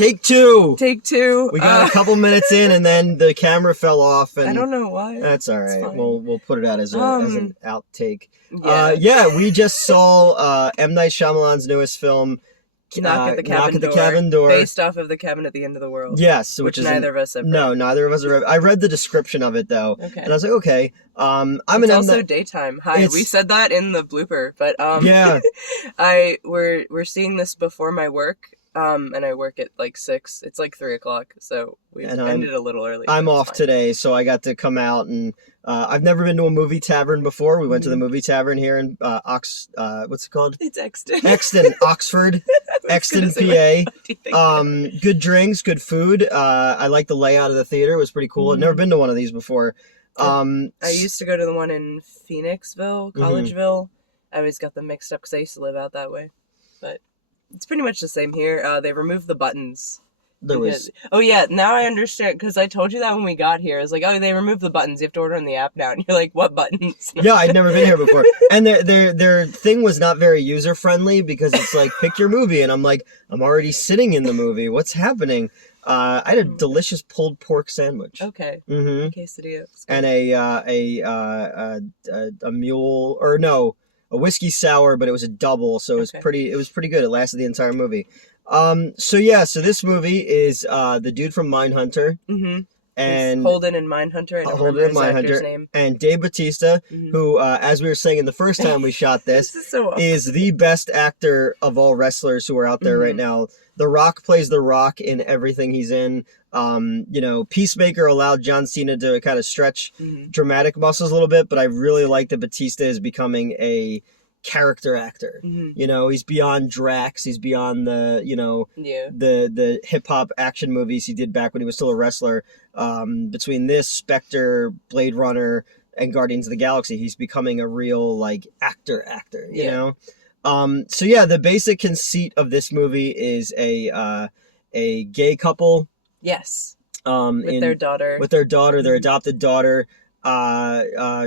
Take two. We got a couple minutes in, and then the camera fell off. And I don't know why. That's all right. We'll put it out as an outtake. Yeah. We just saw M. Night Shyamalan's newest film, Knock at the Cabin Door. Based off of The Cabin at the End of the World. Yes. Which is neither of us have read. No, neither of us have read. I read the description of it, though. Okay. And I was like, okay. It's also daytime. Hi, we said that in the blooper, but yeah. we're seeing this before my work. And I work at like 6. It's like 3:00, so we ended a little early. I'm off today, so I got to come out, and I've never been to a movie tavern before. We went to the movie tavern here in what's it called? It's Exton. Oxford, Exton, PA. Good drinks, good food. I like the layout of the theater. It was pretty cool. I've never been to one of these before. I used to go to the one in Phoenixville, Collegeville. I always got them mixed up because I used to live out that way, but it's pretty much the same here. They removed the buttons. Oh yeah, now I understand, because I told you that when we got here. I was like, oh, they removed the buttons. You have to order on the app now. And you're like, what buttons? Yeah, I'd never been here before. And their thing was not very user-friendly, because it's like, pick your movie. And I'm like, I'm already sitting in the movie. What's happening? I had a delicious pulled pork sandwich. Okay. Mm-hmm. Quesadilla. And a mule, or no, a whiskey sour, but it was a double, so it was pretty good. It lasted the entire movie. So this movie is the dude from Mindhunter. Mm-hmm. And it's Holden in Mindhunter. I don't remember his actor's name. And Dave Bautista, who, as we were saying in the first time we shot this, is the best actor of all wrestlers who are out there right now. The Rock plays The Rock in everything he's in. Peacemaker allowed John Cena to kind of stretch dramatic muscles a little bit, but I really like that Batista is becoming a character actor. He's beyond Drax. He's beyond the the hip hop action movies he did back when he was still a wrestler. Between this, Spectre, Blade Runner, and Guardians of the Galaxy, he's becoming a real actor. You know. The basic conceit of this movie is a gay couple. Yes. With their daughter, their adopted daughter,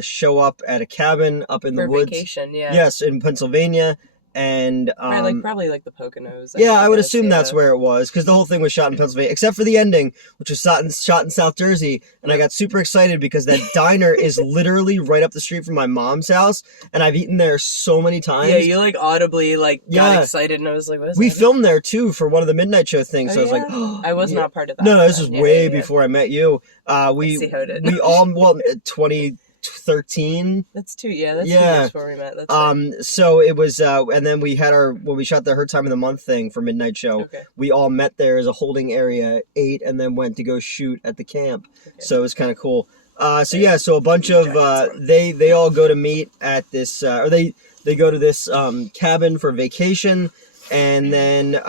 show up at a cabin up in the woods. Vacation, yeah. Yes, in Pennsylvania. And probably the Poconos. I would assume that's where it was, because the whole thing was shot in Pennsylvania, except for the ending, which was shot in South Jersey. And I got super excited because that diner is literally right up the street from my mom's house, and I've eaten there so many times. Yeah, you audibly got excited, and I was like, "What is we that?" filmed there too for one of the midnight show things. So I was like, oh, I was not part of that. No, this was way before I met you. We all 2013. That's 2 years before we met. That's right. So it was, and then we had when we shot the Her Time of the Month thing for Midnight Show. Okay. We all met there as a holding area, ate, and then went to go shoot at the camp. Okay. So it was kind of cool. So a bunch of they all go to meet at this, or they go to this cabin for vacation. And then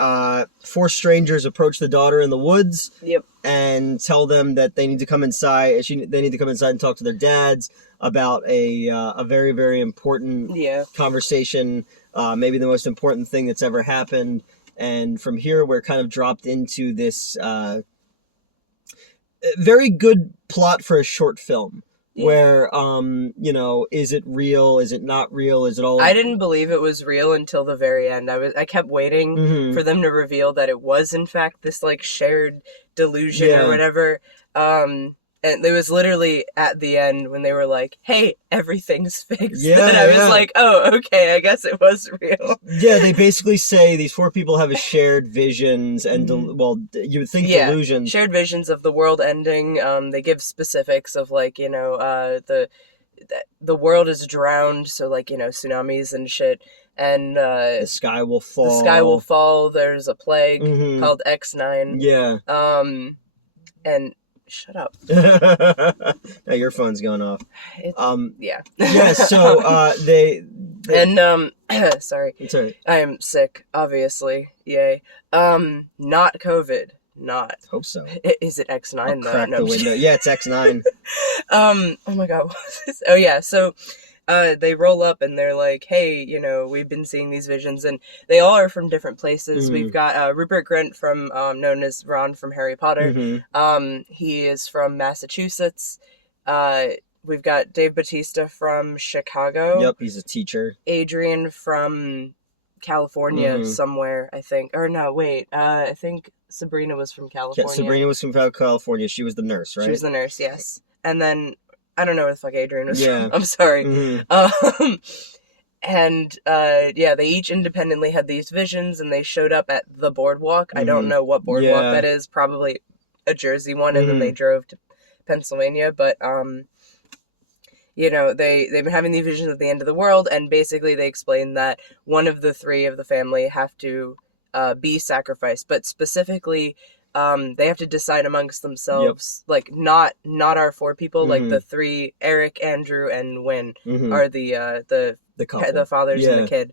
4 strangers approach the daughter in the woods. Yep. And tell them that they need to come inside. They need to come inside and talk to their dads about a very, very important conversation. Maybe the most important thing that's ever happened. And from here, we're kind of dropped into this very good plot for a short film. Yeah. Where, is it real? Is it not real? Is it all... I didn't believe it was real until the very end. I kept waiting for them to reveal that it was, in fact, this, shared delusion or whatever. And it was literally at the end when they were like, hey, everything's fixed. Yeah, and I was like, oh, okay, I guess it was real. Yeah, they basically say these 4 people have a shared visions and, you would think delusions. Shared visions of the world ending. They give specifics of, the world is drowned, so, tsunamis and shit. And the sky will fall. There's a plague called X9. Yeah. And... Shut up. Now your phone's going off. Yeah. So they and sorry. It's all right. I am sick, obviously. Yay. Not COVID. Not. Hope so. Is it X9 though? Crack the window. Yeah, it's X9. Oh my god, what was this? Oh yeah, so they roll up and they're like, hey, we've been seeing these visions, and they all are from different places. We've got Rupert Grint from, known as Ron from Harry Potter. He is from Massachusetts. We've got Dave Bautista from Chicago. Yep, he's a teacher. Adrian from California somewhere, I think. Or no, wait, I think Sabrina was from California. Sabrina was from California. She was the nurse, right? She was the nurse, yes. And then, I don't know where the fuck Adrian was Yeah. from. I'm sorry. Mm-hmm. And, they each independently had these visions, and they showed up at the boardwalk. I don't know what boardwalk that is. Probably a Jersey one, and then they drove to Pennsylvania. But, they've been having these visions at the end of the world, and basically they explain that one of the three of the family have to be sacrificed, but specifically they have to decide amongst themselves, like not our four people, like the three, Eric, Andrew, and Wynn are the couple. The fathers and the kid.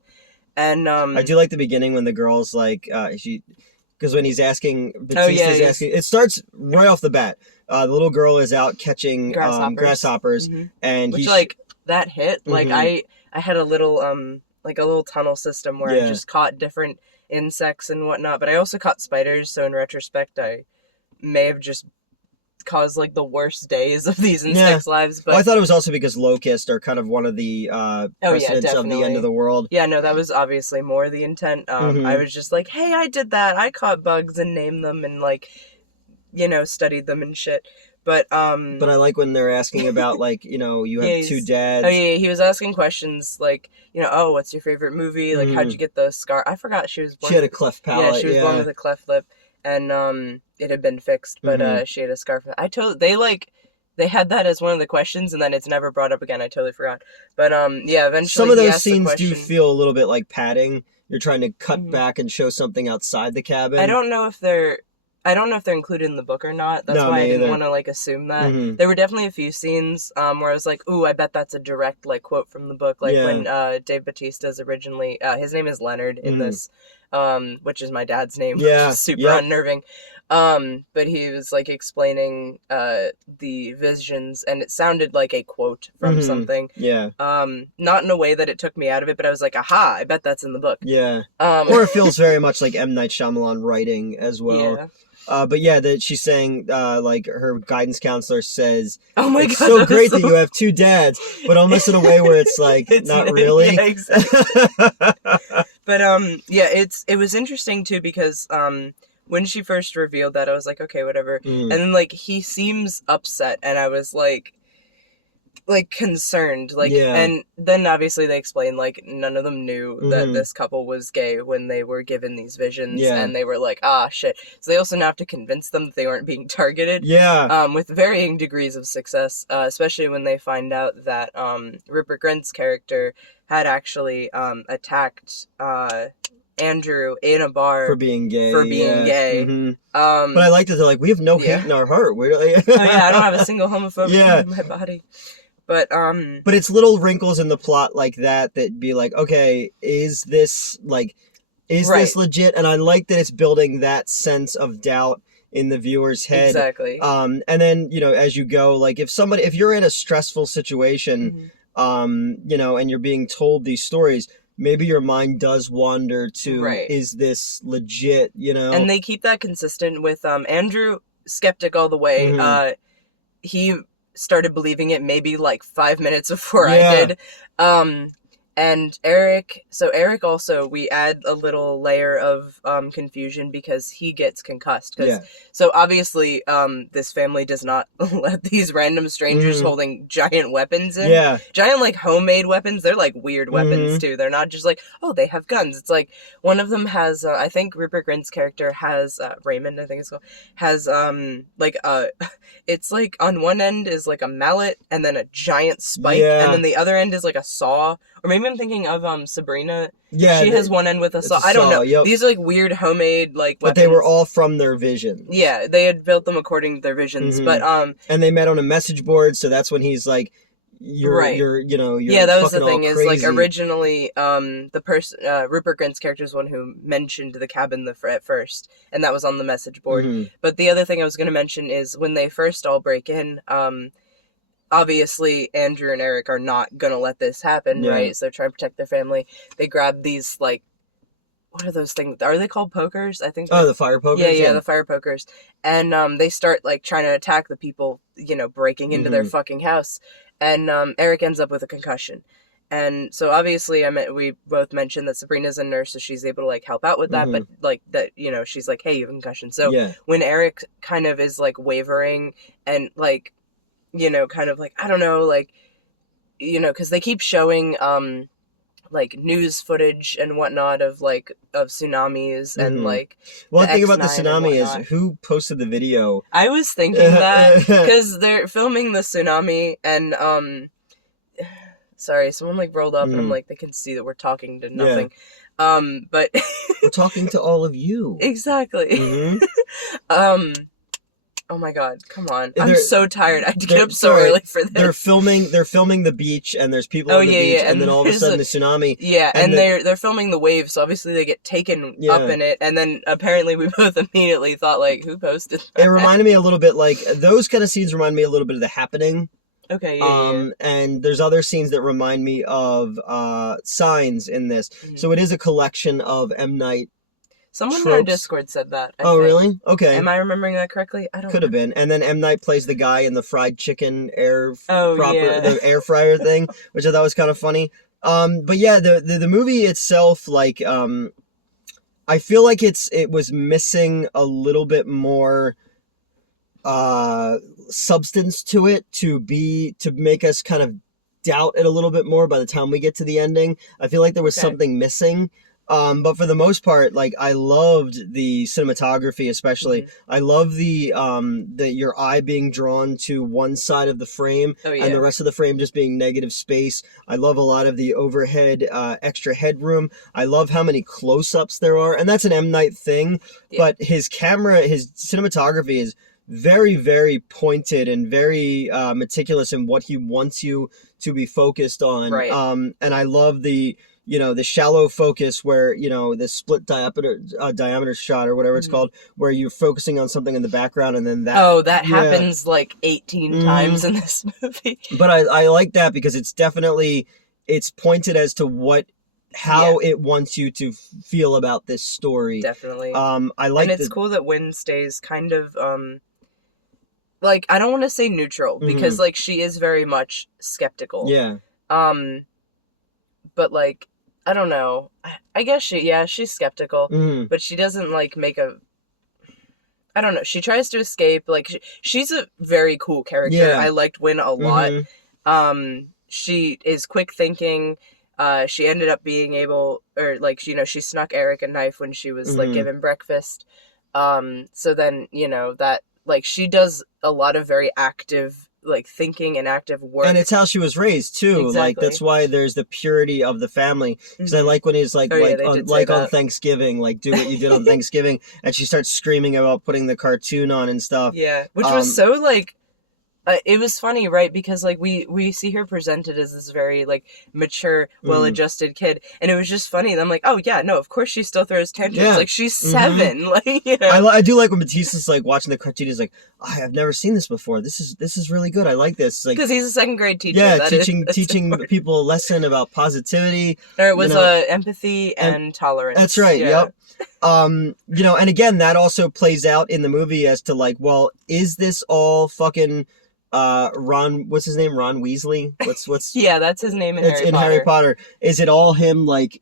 And I do like the beginning when the girl's like because when he's asking, Batista's asking, it starts right off the bat. The little girl is out catching grasshoppers, and which that hit. Like I had a little tunnel system where I just caught different insects and whatnot, but I also caught spiders. So in retrospect, I may have just caused like the worst days of these insects' lives. But well, I thought it was also because locusts are kind of one of the precedents of the end of the world. Yeah, no, that was obviously more the intent. I was just like, hey, I did that. I caught bugs and named them and studied them and shit. But I like when they're asking about you have two dads. Oh yeah, he was asking questions like, what's your favorite movie? Like, how'd you get the scar? I forgot she was born. She had a cleft palate. Yeah, she was born with a cleft lip, and it had been fixed, but she had a scar. They had that as one of the questions, and then it's never brought up again. I totally forgot. But eventually some of those scenes do feel a little bit like padding. You're trying to cut back and show something outside the cabin. I don't know if they're included in the book or not. That's why I didn't want to assume that. There were definitely a few scenes where I was like, ooh, I bet that's a direct quote from the book. When Dave Bautista's originally his name is Leonard in this, which is my dad's name, which is super unnerving. But he was explaining the visions, and it sounded like a quote from something. Yeah. Not in a way that it took me out of it, but I was like, aha, I bet that's in the book. Yeah. Or it feels very much like M. Night Shyamalan writing as well. Yeah. But that she's saying, her guidance counselor says, "Oh my God, it's so great that you have two dads," but almost in a way where it's it's not really. Yeah, exactly. But it was interesting too because when she first revealed that, I was like, okay, whatever. And then he seems upset, and I was concerned, and then obviously they explained none of them knew that this couple was gay when they were given these visions, and they were like, ah, shit. So they also now have to convince them that they weren't being targeted, with varying degrees of success, especially when they find out that Rupert Grint's character had actually attacked Andrew in a bar for being gay. But I liked it. They're like, we have no hate in our heart. We're I don't have a single homophobia in my body. But it's little wrinkles in the plot like that be like, okay, is this this legit? And I like that it's building that sense of doubt in the viewer's head. Exactly. And then, as you go, if you're in a stressful situation, and you're being told these stories, maybe your mind does wander to, is this legit, And they keep that consistent with Andrew, skeptic all the way. He started believing it maybe 5 minutes before I did. And Eric also, we add a little layer of confusion because he gets concussed. So obviously, this family does not let these random strangers holding giant weapons in. Yeah. Giant, homemade weapons. They're, weird weapons, too. They're not just oh, they have guns. It's one of them has, I think Rupert Grint's character has, Raymond, I think it's called, has, it's on one end is a mallet and then a giant spike. And then the other end is a saw. Or maybe I'm thinking of Sabrina. Yeah, she has one end with a saw. I don't know. Yep. These are weird homemade weapons. But they were all from their visions. Yeah, they had built them according to their visions. But and they met on a message board, so that's when he's you're yeah, that was the thing is originally the person Rupert Grint's character is the one who mentioned the cabin at first, and that was on the message board. But the other thing I was going to mention is when they first all break in, obviously, Andrew and Eric are not gonna let this happen, right? So they're trying to protect their family. They grab these, what are those things? Are they called pokers? I think. Oh, the fire pokers? Yeah, the fire pokers. And they start, trying to attack the people, breaking into their fucking house. And Eric ends up with a concussion. And so obviously we both mentioned that Sabrina's a nurse, so she's able to like help out with that, but like that, you know, she's like, hey, you have a concussion. So when Eric kind of is like wavering and like, you know, kind of like, I don't know, like, you know, because they keep showing like news footage and whatnot of tsunamis and like. Well, the thing about the tsunami is who posted the video. I was thinking that because they're filming the tsunami and sorry, someone like rolled up and I'm like, they can see that we're talking to nothing. But we're talking to all of you. Exactly. Oh my god, come on. I'm so tired. I had to get up so early for this. They're filming the beach and there's people on the beach and then all of a sudden the tsunami. Yeah, and they're filming the waves, so obviously they get taken up in it, and then apparently we both immediately thought like, who posted that? It reminded me a little bit like those kind of scenes remind me a little bit of The Happening. Okay, and there's other scenes that remind me of Signs in this. So it is a collection of M. Night Someone in our Discord said that. I think. Really? Okay. Am I remembering that correctly? I don't know. Could have been. And then M. Night plays the guy in the fried chicken the air fryer thing, which I thought was kind of funny. But yeah, the movie itself, like, I feel like it was missing a little bit more substance to it to make us kind of doubt it a little bit more by the time we get to the ending. I feel like there was something missing. But for the most part, like, I loved the cinematography, especially. I love the your eye being drawn to one side of the frame and the rest of the frame just being negative space. I love a lot of the overhead extra headroom. I love how many close-ups there are, and that's an M. Night thing. But his cinematography is very, very pointed and very meticulous in what he wants you to be focused on. Right. And I love the shallow focus where, the split diameter shot or whatever it's called, where you're focusing on something in the background and then that happens like 18 times in this movie. But I like that because it's pointed as to how it wants you to feel about this story. Definitely. I like, and it's cool that Wynn stays kind of like, I don't want to say neutral because like she is very much skeptical. Yeah. But like, I don't know. I guess she's skeptical, but she doesn't like I don't know. She tries to escape. Like, she's a very cool character. Yeah. I liked Wynn a lot. She is quick thinking. She ended up being able, or like, she snuck Eric a knife when she was like given breakfast. So then, that like she does a lot of very active like thinking and active work, and it's how she was raised too. Exactly. Like, that's why there's the purity of the family, because I like when he's like on Thanksgiving, like, do what you did on Thanksgiving, and she starts screaming about putting the cartoon on and stuff, which was so like it was funny, right? Because like we see her presented as this very like mature, well-adjusted kid, and it was just funny. And I'm like, oh yeah, no, of course she still throws tantrums. Like, she's 7. Like, I do like when Batista's like watching the cartoon. He's like, I have never seen this before. This is really good. I like this. Like, because he's a second grade teacher. Yeah, teaching people a lesson about positivity. Or it was empathy and tolerance. That's right. Yeah. Yep. And again, that also plays out in the movie as to like, well, is this all fucking Ron, what's his name? Ron Weasley? What's yeah, that's his name in Harry Potter. Harry Potter. Is it all him like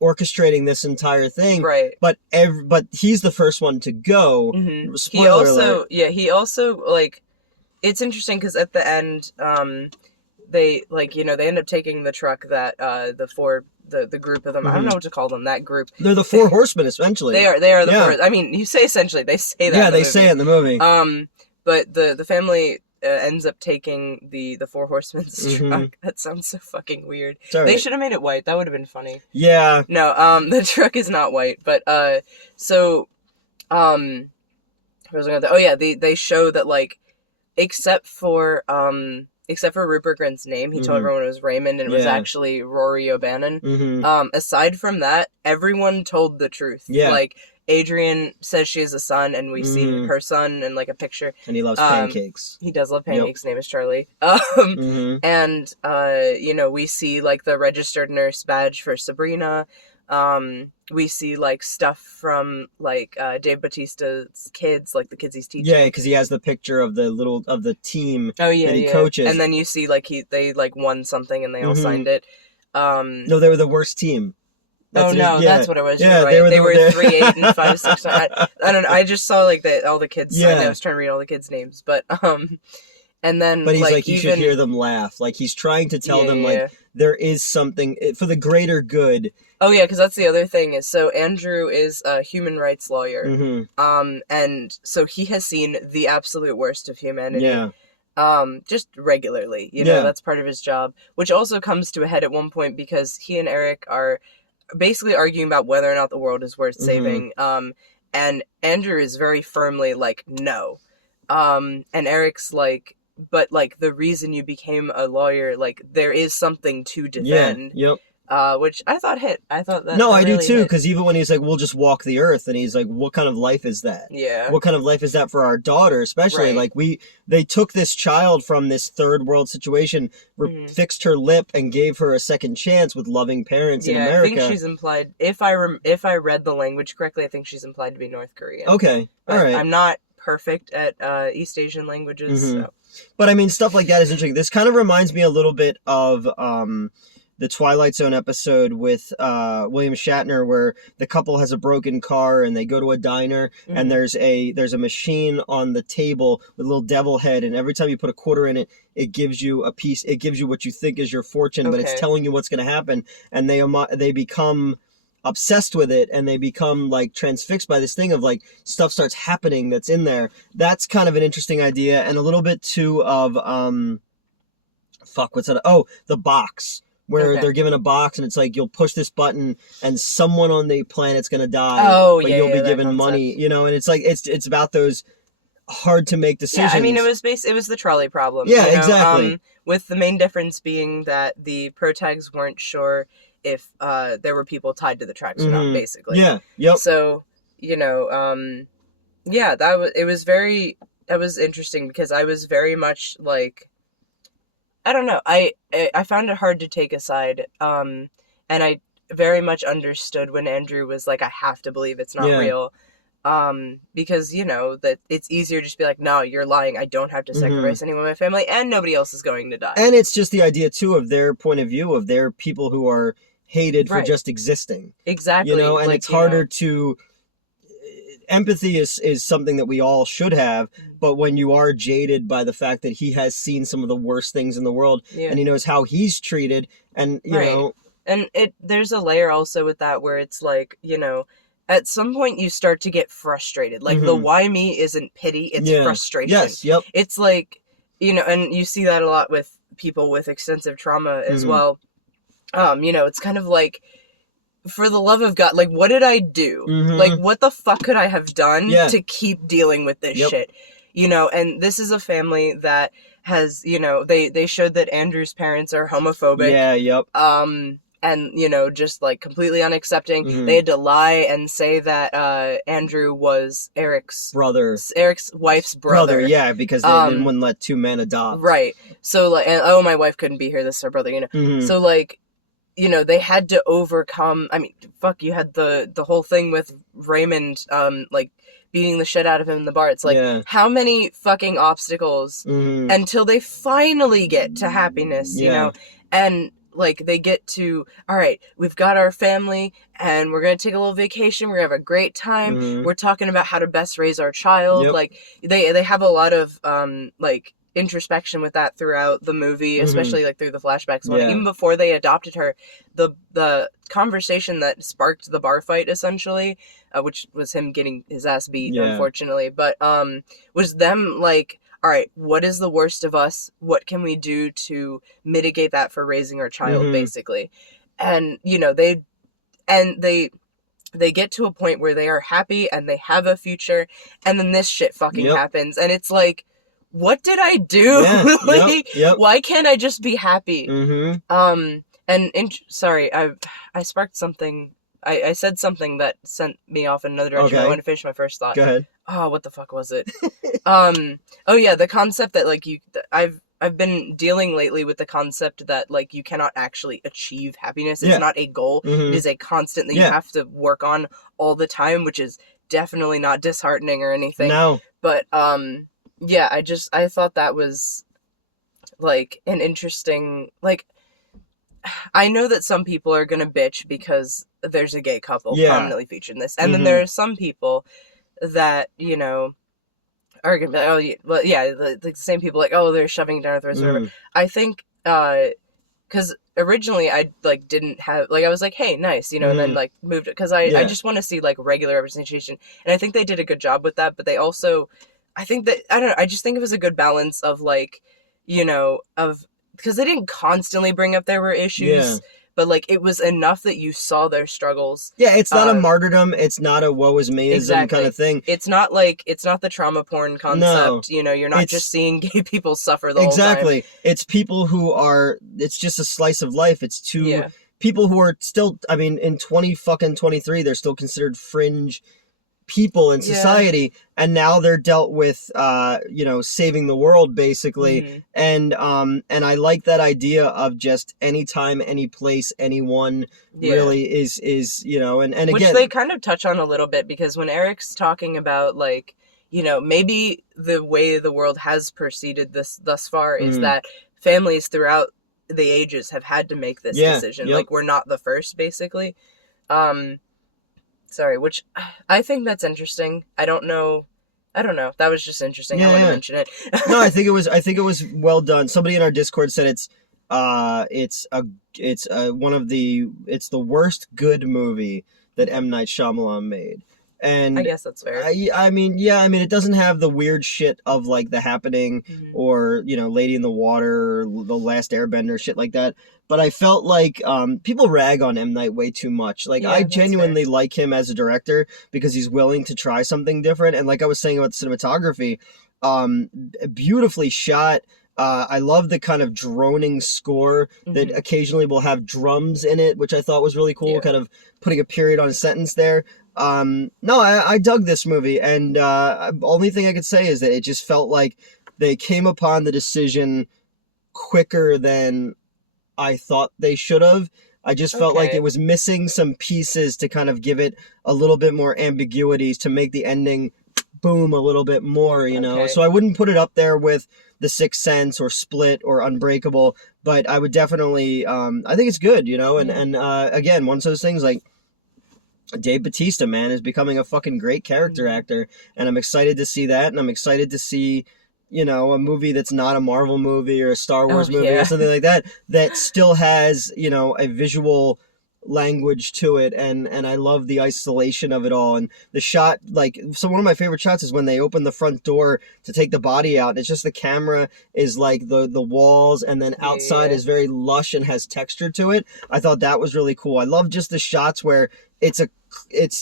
orchestrating this entire thing? Right. But he's the first one to go. Spoiler alert. He also like, it's interesting because at the end, they like, they end up taking the truck that the group of them, I don't know what to call them, that group. They're the 4 horsemen, essentially. They are the 4. I mean, you say essentially, they say that. Yeah, they say it in the movie. But the family ends up taking the 4 horsemen's truck. That sounds so fucking weird. They should have made it white. That would have been funny. Yeah. No, the truck is not white. But so what was I gonna oh yeah, they show that like, except for Rupert Grint's name, he told everyone it was Raymond, and it was actually Rory O'Bannon. Aside from that, everyone told the truth. Yeah. Like, Adrian says she has a son, and we see her son in like a picture. And he loves pancakes. He does love pancakes. His name is Charlie. And we see like the registered nurse badge for Sabrina. We see like stuff from like Dave Bautista's kids, like the kids he's teaching. Yeah, because he has the picture of the team that he coaches. And then you see like they like won something and they all signed it. No, they were the worst team. That's what it was. Yeah, you're right. They were 3, 8, and 5, 6. I don't know. I just saw like all the kids. Yeah. I was trying to read all the kids' names, but and then. But he's like, you should hear them laugh. Like he's trying to tell them like there is something for the greater good. Oh yeah, because that's the other thing is so Andrew is a human rights lawyer, and so he has seen the absolute worst of humanity. Yeah. Just regularly, you know, that's part of his job, which also comes to a head at one point because he and Eric are basically arguing about whether or not the world is worth saving. And Andrew is very firmly like, no. And Eric's like, but like the reason you became a lawyer, like there is something to defend. Yeah, yep. Which I thought hit. I thought that. No, that I really do too. Because even when he's like, "We'll just walk the earth," and he's like, "What kind of life is that? Yeah. What kind of life is that for our daughter, especially? Right. Like they took this child from this third world situation, fixed her lip, and gave her a second chance with loving parents in America." I think she's implied. If I read the language correctly, I think she's implied to be North Korean. Okay, all right. I'm not perfect at East Asian languages, so. But I mean, stuff like that is interesting. This kind of reminds me a little bit of the Twilight Zone episode with William Shatner, where the couple has a broken car and they go to a diner and there's a machine on the table with a little devil head, and every time you put a quarter in it, it gives you a piece. It gives you what you think is your fortune, but it's telling you what's going to happen, and they become obsessed with it, and they become like transfixed by this thing of like stuff starts happening that's in there. That's kind of an interesting idea, and a little bit too of what's that? Oh, the box. Where they're given a box and it's like, you'll push this button and someone on the planet's gonna die, but you'll be given money, you know, and it's like it's about those hard to make decisions. Yeah, I mean, it was the trolley problem. Yeah, exactly. With the main difference being that the protags weren't sure if there were people tied to the tracks or not, basically. Yeah, yep. So, you know, that was interesting because I was very much like, I don't know. I found it hard to take a side, and I very much understood when Andrew was like, I have to believe it's not real, because, you know, that it's easier to just be like, no, you're lying. I don't have to sacrifice anyone in my family, and nobody else is going to die. And it's just the idea, too, of their point of view, of their people who are hated for just existing. Exactly. You know, and like, it's harder to... Empathy is something that we all should have, but when you are jaded by the fact that he has seen some of the worst things in the world, and he knows how he's treated, and you know, and there's a layer also with that where it's like, you know, at some point you start to get frustrated. Like the why me isn't pity, it's frustration. Yes, yep. It's like, you know, and you see that a lot with people with extensive trauma as well. You know, it's kind of like, for the love of God, like, what did I do? Like, what the fuck could I have done to keep dealing with this shit? You know, and this is a family that has, you know, they showed that Andrew's parents are homophobic. Yeah, yep. And, you know, just, like, completely unaccepting. They had to lie and say that Andrew was Eric's wife's brother. Yeah, because they wouldn't let two men adopt. Right. So, like, and, oh, my wife couldn't be here, this is her brother, you know. So, like, you know, they had to overcome, I mean, fuck, you had the whole thing with Raymond, like, beating the shit out of him in the bar. It's like, how many fucking obstacles until they finally get to happiness, you know? And, like, they get to, all right, we've got our family, and we're going to take a little vacation, we're going to have a great time, we're talking about how to best raise our child, like, they have a lot of, like, introspection with that throughout the movie, especially like through the flashbacks. Even before they adopted her, the conversation that sparked the bar fight, essentially, which was him getting his ass beat, unfortunately, but was them like, all right, what is the worst of us? What can we do to mitigate that for raising our child, basically? And, you know, they get to a point where they are happy and they have a future, and then this shit fucking happens, and it's like, what did I do? Yeah, like, why can't I just be happy? Sorry, I sparked something. I said something that sent me off in another direction. I want to finish my first thought. Go ahead. Oh, what the fuck was it? Oh yeah, the concept that like I've been dealing lately with the concept that like you cannot actually achieve happiness. It's not a goal. It is a constant that you have to work on all the time, which is definitely not disheartening or anything. No. But yeah, I thought that was, like, an interesting, like, I know that some people are gonna bitch because there's a gay couple prominently featured in this, and then there are some people that, you know, are gonna be like, oh, well, yeah, like the same people, like, oh, they're shoving it down our throats, or whatever. I think, because originally I, like, didn't have, like, I was like, hey, nice, you know, and then, like, moved it, because I just want to see, like, regular representation, and I think they did a good job with that, but they also, I think that, I don't know, I just think it was a good balance of, like, you know, because they didn't constantly bring up there were issues, but, like, it was enough that you saw their struggles. Yeah, it's not a martyrdom. It's not a woe is meism kind of thing. It's not the trauma porn concept. No, you know, you're not just seeing gay people suffer the whole time. Exactly. It's people who are, it's just a slice of life. It's people who are still, I mean, in 2023, they're still considered fringe people in society, and now they're dealt with you know, saving the world basically. And I like that idea of just anytime, any place, anyone really is, you know, and again, which they kind of touch on a little bit, because when Eric's talking about, like, you know, maybe the way the world has proceeded this thus far is that families throughout the ages have had to make this decision. Like, we're not the first, basically. Sorry, which I think that's interesting. I don't know. That was just interesting. I want to mention it. No, I think it was well done. Somebody in our Discord said it's the worst good movie that M. Night Shyamalan made. And I guess that's fair. I mean, it doesn't have the weird shit of, like, The Happening or, you know, Lady in the Water or The Last Airbender, shit like that. But I felt like people rag on M. Night way too much. Like, I genuinely like him as a director because he's willing to try something different. And like I was saying about the cinematography, beautifully shot. I love the kind of droning score that occasionally will have drums in it, which I thought was really cool, kind of putting a period on a sentence there. No, I dug this movie, and only thing I could say is that it just felt like they came upon the decision quicker than I thought they should have. I just felt like it was missing some pieces to kind of give it a little bit more ambiguities to make the ending boom a little bit more, you know? So I wouldn't put it up there with The Sixth Sense or Split or Unbreakable, but I would definitely, I think it's good, you know? And again, one of those things, like, Dave Bautista, man, is becoming a fucking great character actor, and I'm excited to see that, and I'm excited to see, you know, a movie that's not a Marvel movie or a Star Wars movie or something like that, that still has, you know, a visual language to it, and I love the isolation of it all, and the shot, like, so one of my favorite shots is when they open the front door to take the body out, and it's just the camera is like the walls, and then outside is very lush and has texture to it. I thought that was really cool. I love just the shots where it's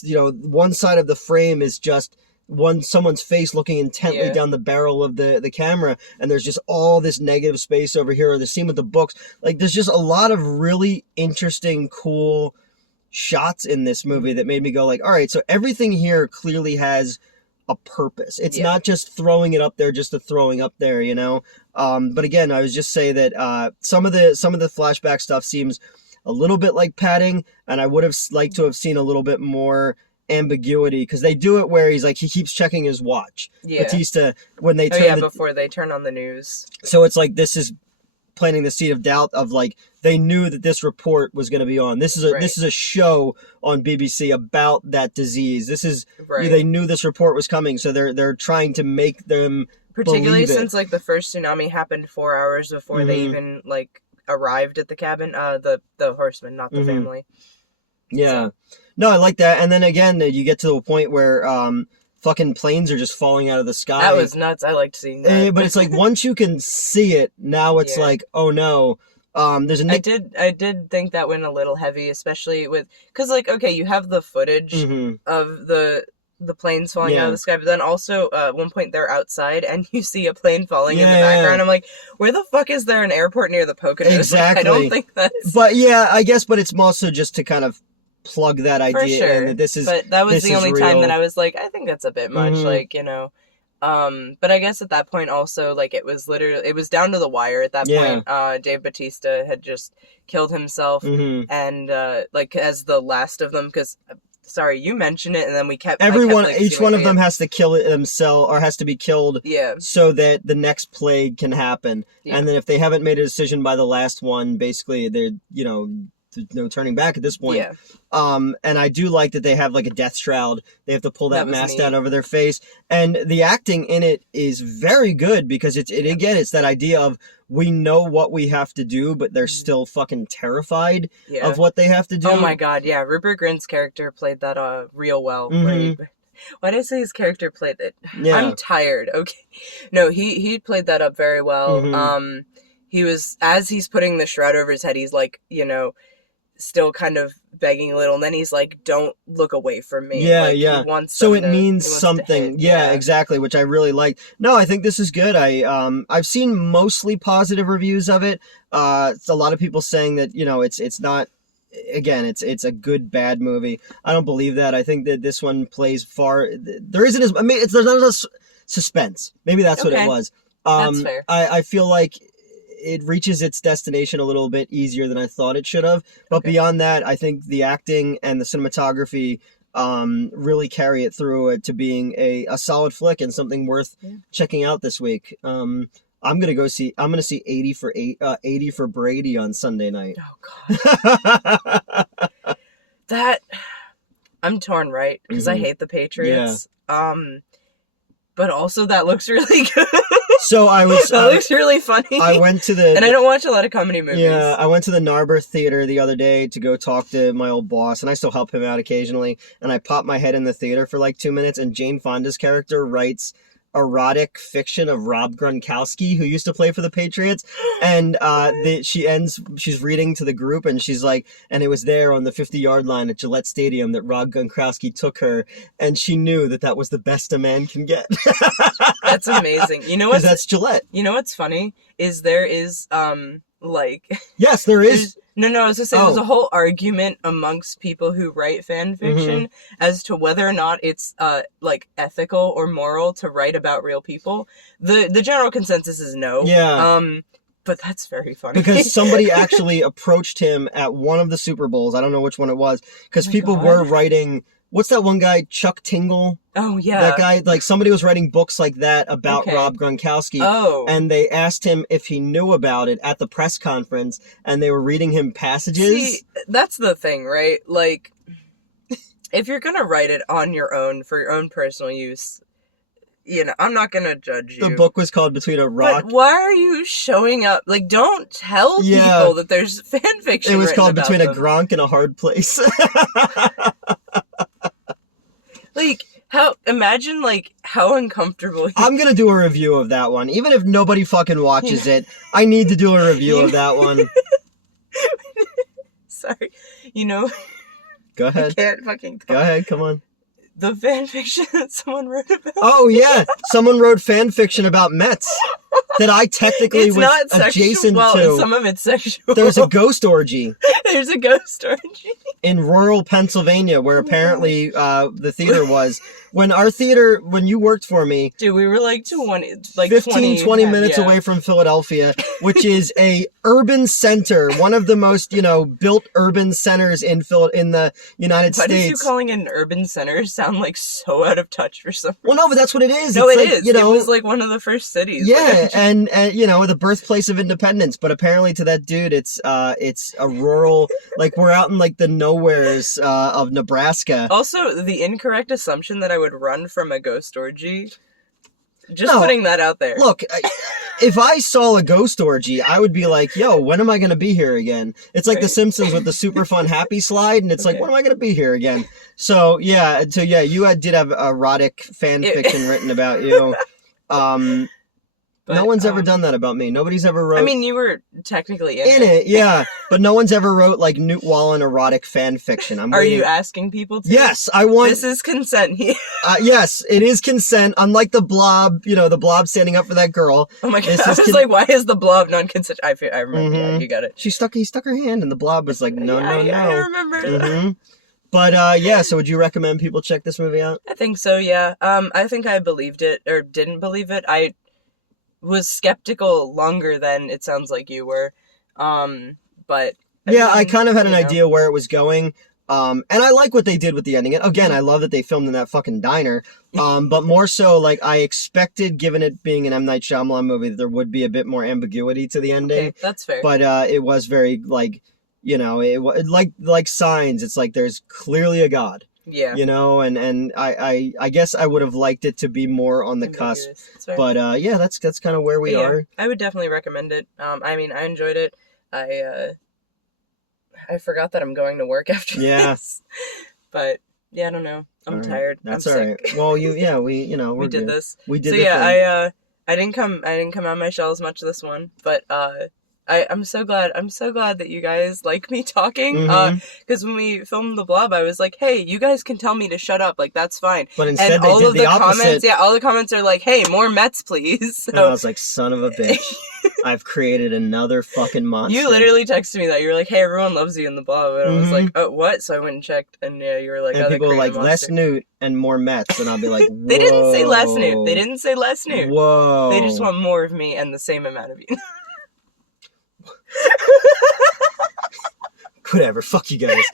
you know, one side of the frame is just someone's face looking intently down the barrel of the camera, and there's just all this negative space over here, or the scene with the books. Like, there's just a lot of really interesting, cool shots in this movie that made me go like, all right, so everything here clearly has a purpose. It's not just throwing it up there just to throwing up there, you know? But again, I was just say that some of the flashback stuff seems a little bit like padding, and I would have liked to have seen a little bit more ambiguity, because they do it where he keeps checking his watch. Bautista, when they before they turn on the news. So it's like, this is planting the seed of doubt of, like, they knew that this report was going to be on. This is a show on BBC about that disease. This is they knew this report was coming, so they're trying to make them particularly since, like, the first tsunami happened 4 hours before they even, like, arrived at the cabin. The horsemen, not the family. Yeah. So. No, I like that. And then again, you get to a point where fucking planes are just falling out of the sky. That was nuts. I liked seeing that. But it's like, once you can see it, now it's like, oh no. There's a I did think that went a little heavy, especially with, because, like, okay, you have the footage of the planes falling out of the sky, but then also at one point they're outside and you see a plane falling in the background. I'm like, where the fuck is there an airport near the Poconos? Exactly. Like, I don't think that's... But yeah, I guess, but it's also just to kind of plug that idea in, that this is, but that was the only real. Time that I was like, I think that's a bit much, like, you know. But I guess at that point also, like, it was down to the wire at that point. Dave Bautista had just killed himself, and like, as the last of them, because sorry, you mentioned it, and then we kept... Everyone, like, each one of them has to kill it themselves, or has to be killed so that the next plague can happen. Yeah. And then if they haven't made a decision by the last one, basically they're, you know, there's no turning back at this point. Yeah. And I do like that they have like a death shroud. They have to pull that mask down over their face. And the acting in it is very good because again, it's that idea of we know what we have to do, but they're still fucking terrified of what they have to do. Oh my god, yeah. Rupert Grint's character played that real well. Mm-hmm. Why did I say his character played it? Yeah. I'm tired. Okay. No, he played that up very well. Mm-hmm. He was, as he's putting the shroud over his head, he's like, you know, still kind of begging a little, and then he's like, don't look away from me. Yeah, like, yeah. He wants so it means something. Yeah, exactly, which I really like. No, I think this is good. I've seen mostly positive reviews of it. It's a lot of people saying that, you know, it's not, again, it's a good bad movie. I don't believe that. I think that this one plays far, there isn't as, I mean, there's not as suspense. Maybe that's what it was. That's fair. I feel like it reaches its destination a little bit easier than I thought it should have. But beyond that, I think the acting and the cinematography really carry it through to being a solid flick and something worth checking out this week. I'm gonna see 80 for Brady on Sunday night. Oh god. That I'm torn, right? Because I hate the Patriots. Yeah. But also that looks really good. So I was. That looks really funny. I went to the. And I don't watch a lot of comedy movies. Yeah, I went to the Narberth Theater the other day to go talk to my old boss, and I still help him out occasionally. And I popped my head in the theater for like 2 minutes, and Jane Fonda's character writes erotic fiction of Rob Gronkowski, who used to play for the Patriots. And she's reading to the group, and she's like, and it was there on the 50-yard line at Gillette Stadium that Rob Gronkowski took her, and she knew that was the best a man can get. That's amazing. You know what? That's Gillette. You know what's funny is there is like yes, there is. No, I was gonna say there's a whole argument amongst people who write fan fiction as to whether or not it's like ethical or moral to write about real people. The general consensus is no. Yeah. But that's very funny. Because somebody actually approached him at one of the Super Bowls. I don't know which one it was. Because people were writing. What's that one guy, Chuck Tingle? Oh, yeah. That guy, like, somebody was writing books like that about Rob Gronkowski. Oh. And they asked him if he knew about it at the press conference, and they were reading him passages. See, that's the thing, right? Like, if you're gonna write it on your own, for your own personal use, you know, I'm not gonna judge you. The book was called Between a Rock. But why are you showing up? Like, don't tell people that there's fan fiction. It was called Between a Gronk and a Hard Place. Like, imagine how uncomfortable I'm gonna do a review of that one. Even if nobody fucking watches it, I need to do a review of that one. Sorry. You know. Go ahead. I can't fucking talk. Go ahead, come on. The fan fiction that someone wrote about. Oh, yeah. Someone wrote fan fiction about Metz that I technically was adjacent to. Some of it's sexual. There's a ghost orgy. There's a ghost orgy. In rural Pennsylvania, where apparently the theater was. When you worked for me... Dude, we were 20 minutes away from Philadelphia, which is a urban center, one of the most, built urban centers in the United States. Why is you calling it an urban center sound like so out of touch for some reason? Well, no, but that's what it is. No, it is. It was like one of the first cities. Yeah, and the birthplace of independence. But apparently to that dude, it's a rural, like we're out in like the nowheres of Nebraska. Also, the incorrect assumption that I would run from a ghost orgy. Putting that out there. Look, if I saw a ghost orgy, I would be like, yo, when am I going to be here again? It's like The Simpsons with the super fun happy slide, and it's like, when am I going to be here again? So, yeah, you did have erotic fan fiction written about you. But, no one's ever done that about me. Nobody's ever wrote... I mean, you were technically in it, yeah. But no one's ever wrote, like, Newt Wallen erotic fan fiction. Are you asking people to? Yes, I want... This is consent here. Yes, it is consent. Unlike the Blob, the Blob standing up for that girl. Oh my god, I was like, why is the Blob non-consent? I remember, yeah, you got it. He stuck her hand, and the Blob was like, no. I remember that. But, so would you recommend people check this movie out? I think so, yeah. I think I believed it, or didn't believe it. I was skeptical longer than it sounds like you were. But I kind of had an idea where it was going. And I like what they did with the ending. And again, I love that they filmed in that fucking diner. But more so, like, I expected, given it being an M. Night Shyamalan movie, that there would be a bit more ambiguity to the ending. Okay, that's fair. But it was very, like, you know, like Signs. It's like there's clearly a God. Yeah. You know, and I guess I would have liked it to be more on the cusp. But yeah, that's kind of where we are. I would definitely recommend it. I mean, I enjoyed it. I forgot that I'm going to work after this. But yeah, I don't know. I'm tired. That's I'm all sick. right. Well, we did this. We did. So yeah, I didn't come on my shell as much this one, but I'm so glad that you guys like me talking. Because when we filmed The Blob, I was like, hey, you guys can tell me to shut up, like, that's fine. But instead and they did the opposite. All the comments are like, hey, more Metz, please. So, and I was like, son of a bitch. I've created another fucking monster. You literally texted me that. You were like, hey, everyone loves you in The Blob. And I was like, oh, what? So I went and checked, and yeah, you were like, and people were like, less Newt and more Metz. And I'll be like, whoa. They didn't say less Newt. Whoa. They just want more of me and the same amount of you. Whatever, fuck you guys.